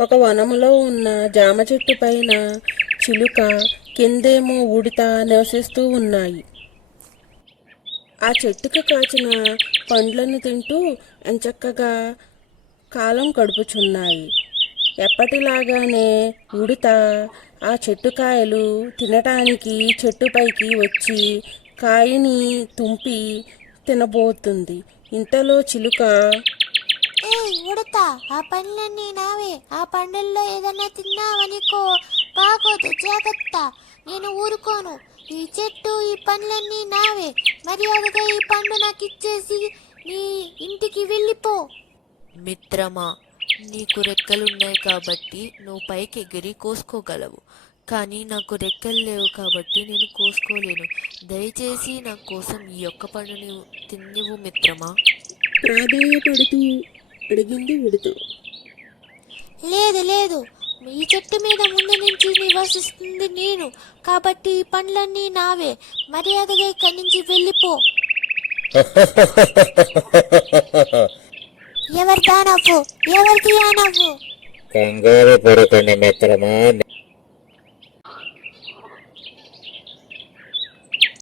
ఒక వనములో ఉన్న జామ చెట్టు పైన చిలుక కిందేమో ఉడత నివసిస్తూ ఉన్నాయి. ఆ చెట్టుకు కాచిన పండ్లను తింటూ ఎంచక్కగా కాలం గడుపుచున్నాయి. ఎప్పటిలాగానే ఉడత ఆ చెట్టు కాయలు తినటానికి చెట్టుపైకి వచ్చి కాయని తుంపి తినబోతుంది. ఇంతలో చిలుక ఉడతా ఆ పండ్లన్నీ నావే. ఆ పండుల్లో ఏదైనా తిన్నావనుకో బాగోదు జాగ్రత్త. నేను ఊరుకోను. ఈ చెట్టు ఈ పండ్లన్నీ నావే. మర్యాదగా ఈ పండు నాకు ఇచ్చేసి నీ ఇంటికి వెళ్ళిపో. మిత్రమా నీకు రెక్కలున్నాయి కాబట్టి నువ్వు పైకి ఎగిరి కోసుకోగలవు. కానీ నాకు రెక్కలు లేవు కాబట్టి నేను కోసుకోలేను. దయచేసి నా కోసం ఈ ఒక్క పండుని తిన్నివు మిత్రమా. ప్రాధేయపడుతూ అడిగింది ఉడత లేదు లేదు. ఈ చెట్టు మీద ముందు నుంచి నివసిస్తుంది నేను. కాబట్టి ఈ పండ్లన్నీ నావే. మర్యాదగా ఇక్కడి నుంచి వెళ్ళిపో. ఎవరిదా నవ్వు? ఎవరిది ఆ నవ్వు? కంగారు పడకండి మిత్రమా.